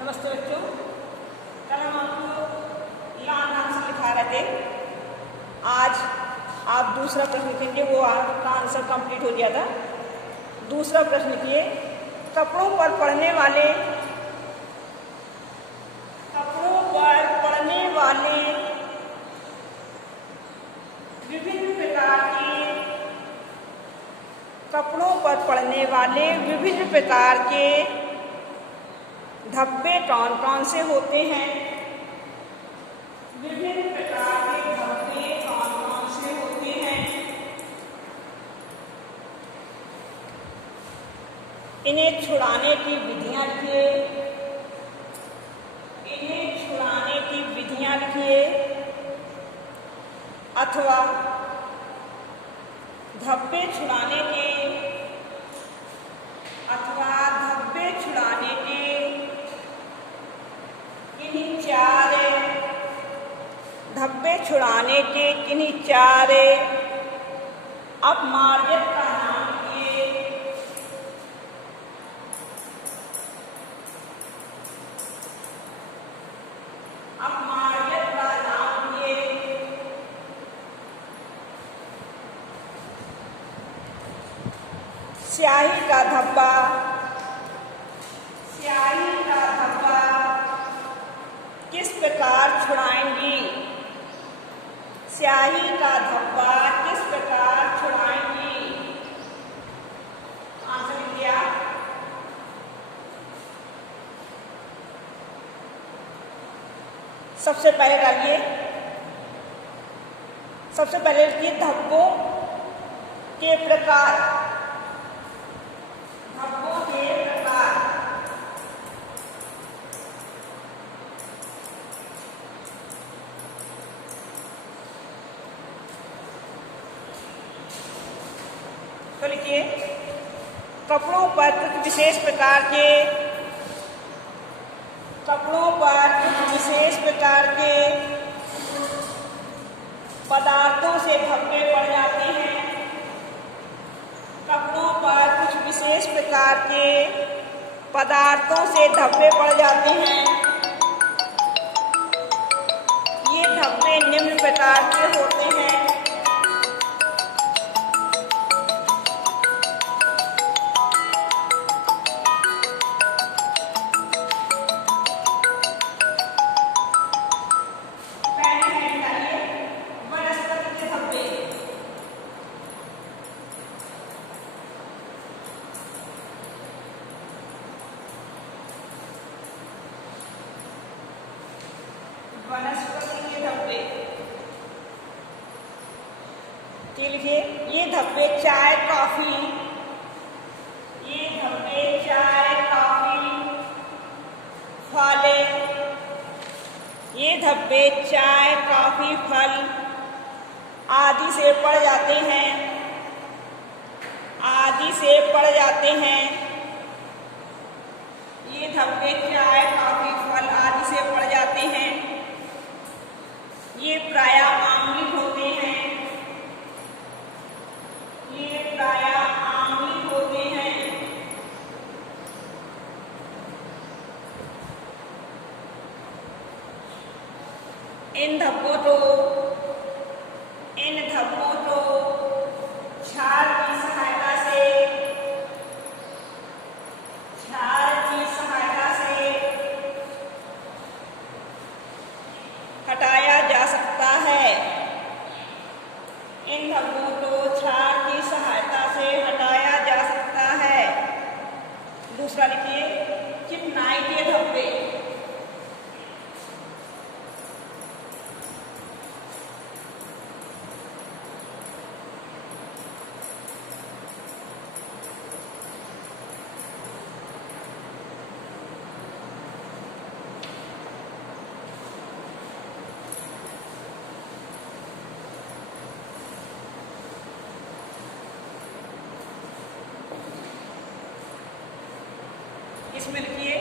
नमस्ते बच्चों, कल हम आपको लान नाम से लिखा रहे थे। आज आप दूसरा प्रश्न लिखेंगे, वो आपका आंसर कंप्लीट हो गया था। दूसरा प्रश्न लिखिए, कपड़ों पर पड़ने वाले विभिन्न प्रकार के धब्बे कौन कौन से होते हैं? विभिन्न प्रकार के धब्बे कौन कौन से होते हैं? इन्हें छुड़ाने की विधियां लिखिए। अथवा धब्बे छुड़ाने के किन्हीं चार अपमार्जक का नाम लिखिए। स्याही का धब्बा किस प्रकार छुड़ाएंगी? स्याही का धब्बा किस प्रकार छुड़ाएंगी? आंसर लिखिए। सबसे पहले लिखिए धब्बों के प्रकार। तो लिखिए, कपड़ों पर कुछ विशेष प्रकार के पदार्थों से धब्बे पड़ जाते हैं। कपड़ों पर कुछ विशेष प्रकार के पदार्थों से धब्बे पड़ जाते हैं। ये धब्बे निम्न प्रकार के होते हैं। वनस्पति के धब्बे लिखिए। ये धब्बे चाय कॉफी फल आदि से पड़ जाते हैं। ये धब्बे चाय कॉफी फल आदि से पड़ जाते हैं। ये प्रायः आंगिक होते हैं। इन धब्बों को क्षार की सहायता से हटाया जा सकता है। इन धब्बों को क्षार की सहायता से हटाया जा सकता है। दूसरा लिखिए, चिकनाई के धब्बे। इसमें लिखिए,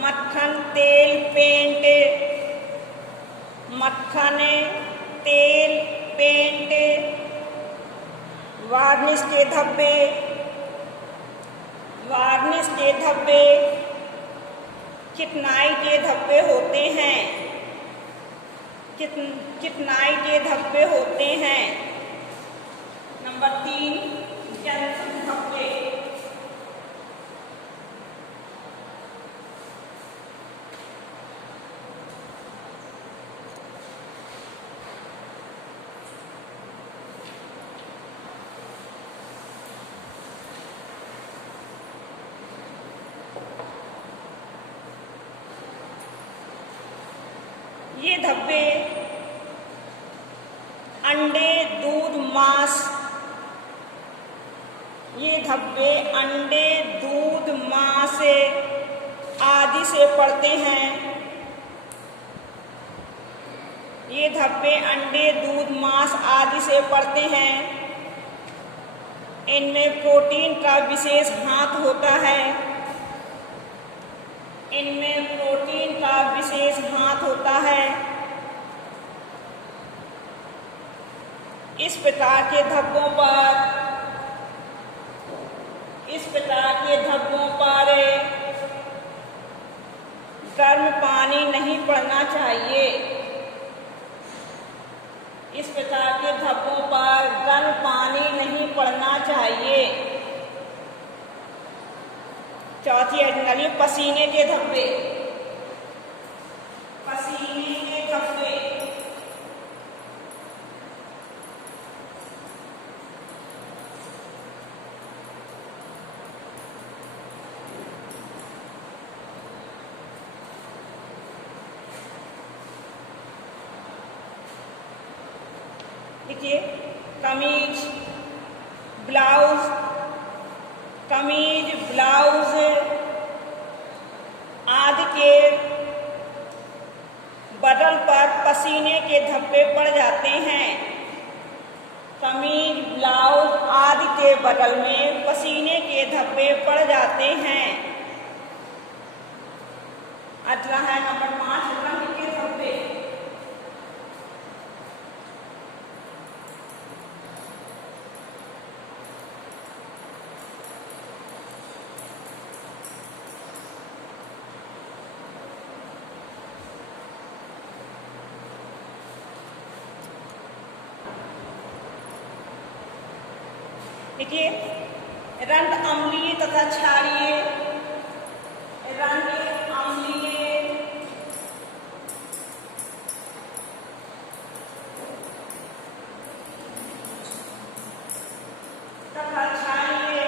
मक्खन, तेल, पेंट, वार्निश के धब्बे, चिकनाई के धब्बे होते हैं। चिकनाई के धब्बे होते हैं। नंबर 3, जंतु धब्बे। ये धब्बे अंडे, दूध, मांस, ये धब्बे अंडे, दूध, मांस आदि से पड़ते हैं। ये धब्बे अंडे, दूध, मांस आदि से पड़ते हैं। इनमें प्रोटीन का विशेष हाथ होता है। इनमें प्रोटीन का विशेष हाथ होता है। इस प्रकार के धब्बों पर गर्म पानी नहीं पड़ना चाहिए। इस प्रकार के धब्बों पर गर्म पानी नहीं पड़ना चाहिए। चौथी नली, पसीने के धब्बे। पसीने के धब्बे। देखिए, कमीज, ब्लाउज आदि के बदल पर पसीने के धब्बे पड़ जाते हैं। कमीज, ब्लाउज आदि के बदल में पसीने के धब्बे पड़ जाते हैं। अगला है नंबर 5, रंग के धब्बे। देखिए, रंग अम्लीय तथा क्षारीय। रंग अम्लीय तथा क्षारीय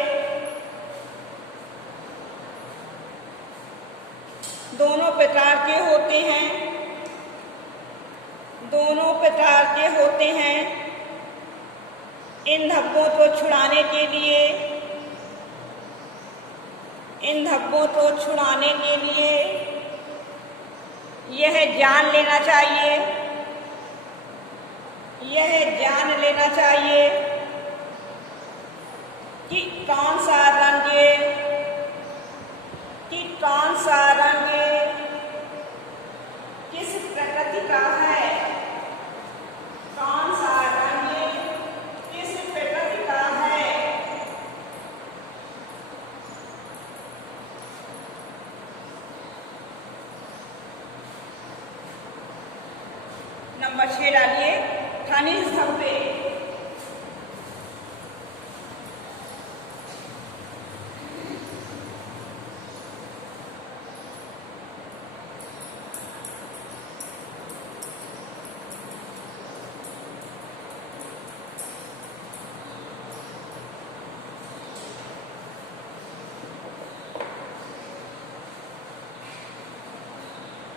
दोनों प्रकार के होते हैं। दोनों प्रकार के होते हैं। इन धब्बों को छुड़ाने के लिए यह जान लेना चाहिए कि कौन सा रंग किस प्रकृति का है। कौन सा रंग किस प्रकृति का है। नंबर 6 डालिए, खनिज धब्बे।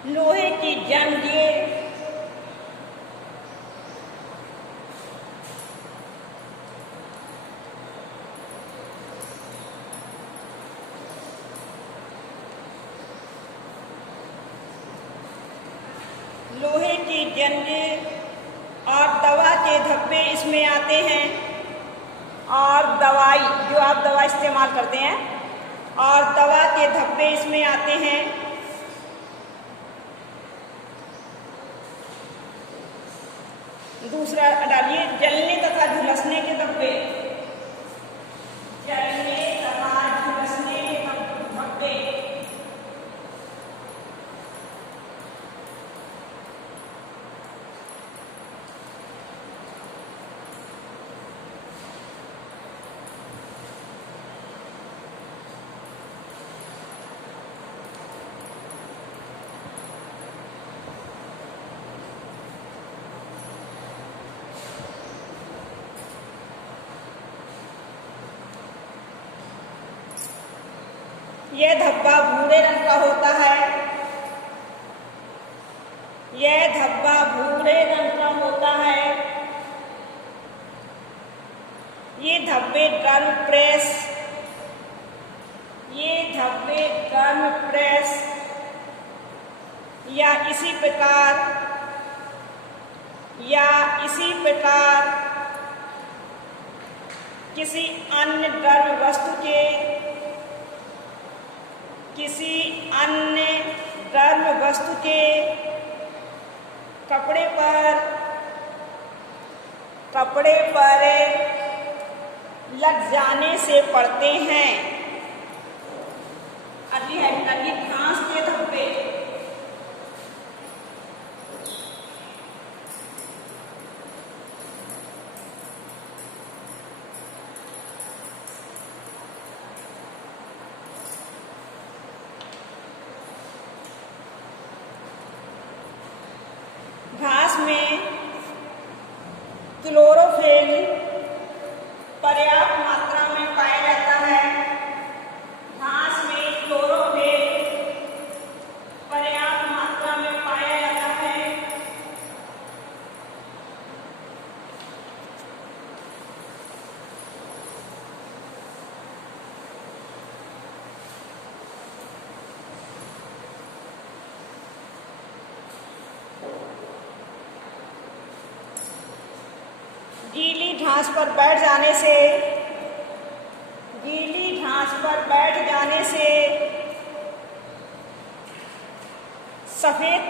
लोहे की जंजीर, और दवा के धब्बे इसमें आते हैं। और दवाई, जो आप दवा इस्तेमाल करते हैं, और दवा के धब्बे इसमें आते हैं। दूसरा डालिए, जलने तथा झुलसने के धब्बे। जलने तथा झुलसने के धब्बे। यह धब्बा भूरे रंग का होता है। यह धब्बा भूरे रंग का होता है। ये धब्बे गर्म प्रेस, ये धब्बे गर्म प्रेस या इसी प्रकार किसी अन्य गर्म वस्तु के कपड़े पर लग जाने से पड़ते हैं। अगली हेडिंग घास के धब्बे। घास में क्लोरोफिल पर्याप्त मात्रा में पाया जाता है। घास में क्लोरोफिल पर्याप्त मात्रा में पाया जाता है। गीली घास पर बैठ जाने से सफेद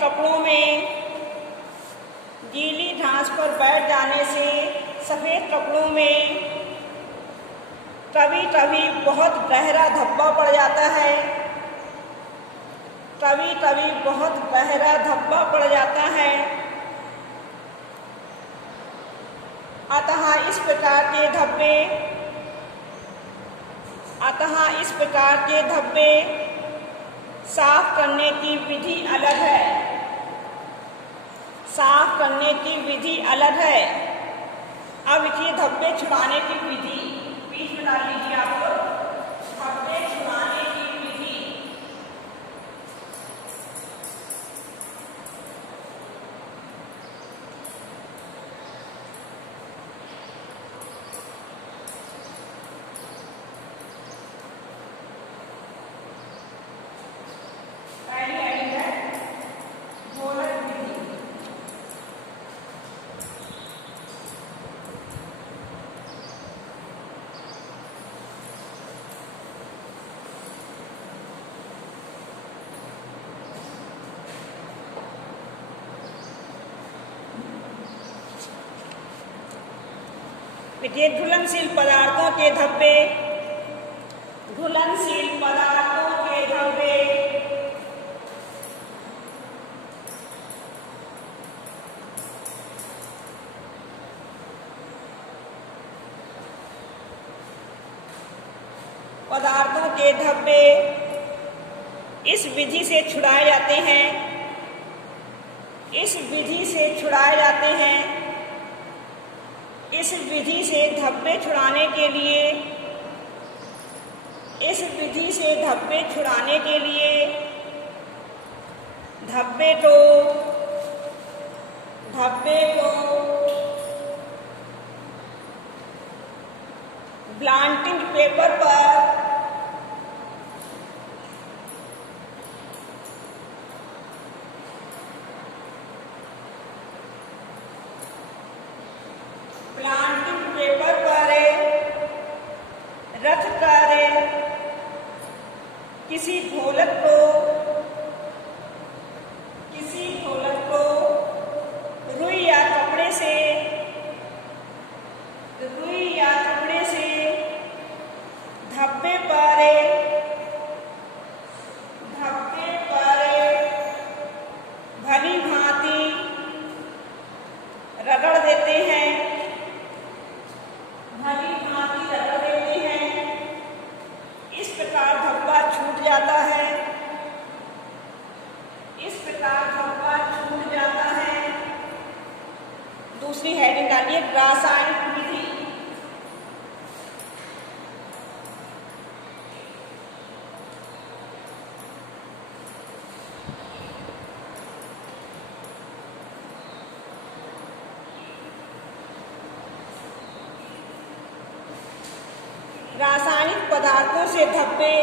कपड़ों में कभी कभी बहुत गहरा धब्बा पड़ जाता है। अतः इस प्रकार के धब्बे साफ करने की विधि अलग है। अब ये धब्बे छुड़ाने की विधि बीच में डाल लीजिए आप लोग। धब्बे छुड़ाने की विधि। देखिए घुलनशील पदार्थों के धब्बे। पदार्थों के धब्बे इस विधि से छुड़ाए जाते हैं। इस विधि से धब्बे छुड़ाने के लिए धब्बे को ब्लांटिंग पेपर पर रख कर किसी ढोलक को रुई या कपड़े से धब्बे पर भली भांति रगड़ देते हैं। इस प्रकार धब्बा छूट जाता है। दूसरी हेडिंग डालिए रासायनिक विधि। पदार्थों से धब्बे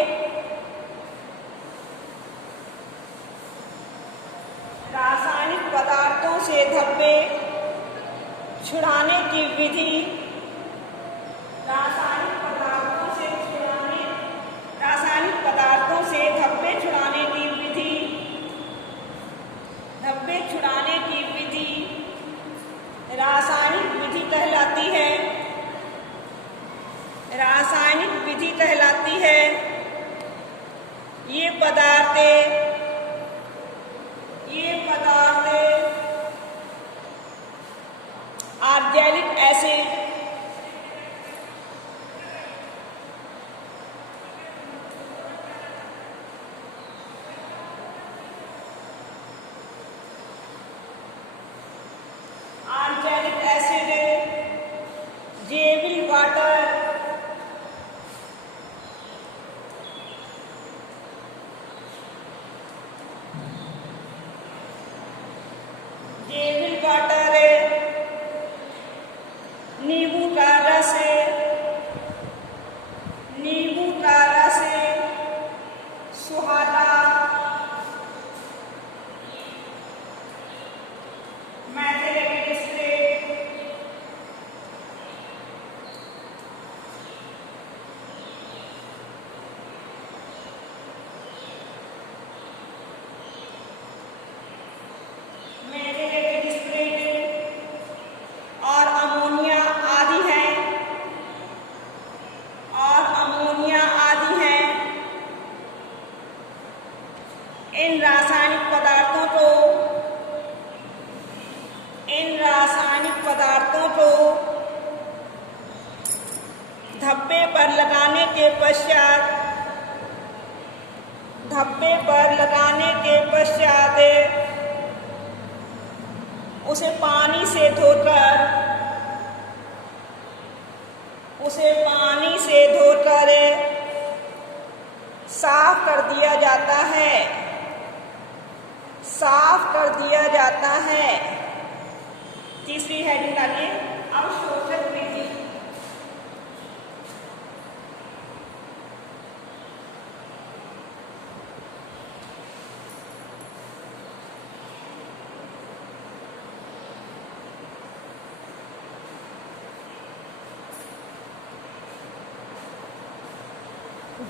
छुड़ाने की विधि रासायनिक पदार्थों से धब्बे छुड़ाने की विधि रासायनिक विधि कहलाती है। ये पदार्थ आर्जेलिक एसिड जेविल वाटर नींबू का रस सुहाना मैथेलेटेड स्प्रेड और अमोनिया आदि हैं इन रासायनिक पदार्थों को धब्बे पर लगाने के पश्चात उसे पानी से धोकर साफ कर दिया जाता है। तीसरी हेडिंग डालिए अवशोषक विधि।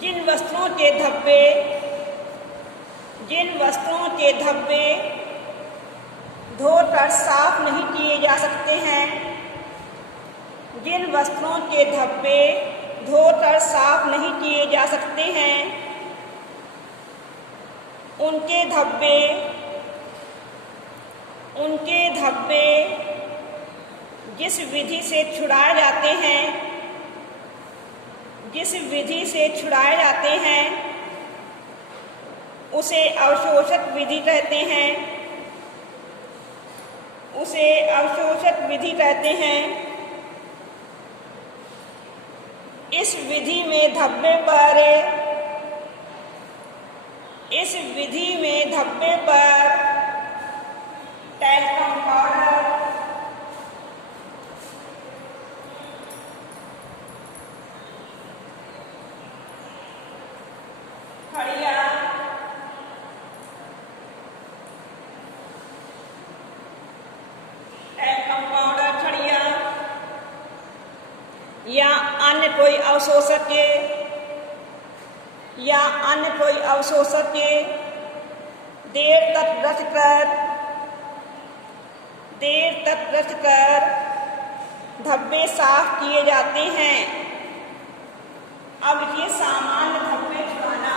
जिन वस्तुओं के धब्बे धोकर साफ नहीं किए जा सकते हैं, उनके धब्बे जिस विधि से छुड़ाए जाते हैं उसे अवशोषक विधि कहते हैं। इस विधि में धब्बे पर टैल्कम पाउडर या अन्य कोई अवशोषक के देर तक रचकर धब्बे साफ किए जाते हैं। अब ये सामान्य धब्बे छुड़ाना।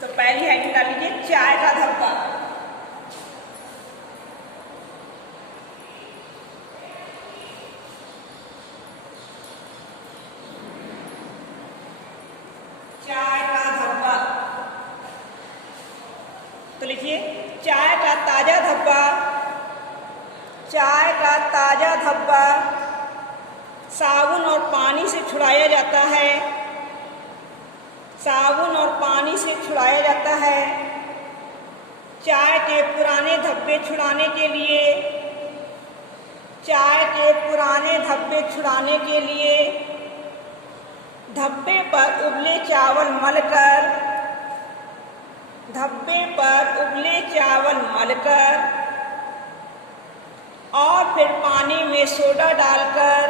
तो पहली हेडिंग डाल लीजिए चाय का धब्बा। लिखिए, चाय का ताज़ा धब्बा, चाय का ताज़ा धब्बा साबुन और पानी से छुड़ाया जाता है, साबुन और पानी से छुड़ाया जाता है। चाय के पुराने धब्बे छुड़ाने के लिए, चाय के पुराने धब्बे छुड़ाने के लिए धब्बे पर उबले चावल मलकर, धब्बे पर उबले चावल मलकर और फिर पानी में सोडा डालकर,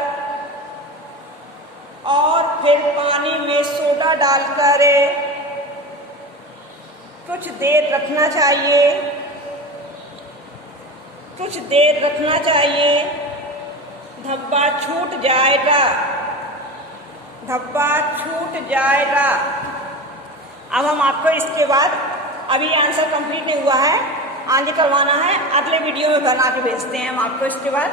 और फिर पानी में सोडा डालकर कुछ देर रखना चाहिए, कुछ देर रखना चाहिए। धब्बा छूट जाएगा, धब्बा छूट जाएगा। अब हम आपको इसके बाद, अभी आंसर कंप्लीट नहीं हुआ है, आगे करवाना है, अगले वीडियो में बना के भेजते हैं हम आपको इसके बाद।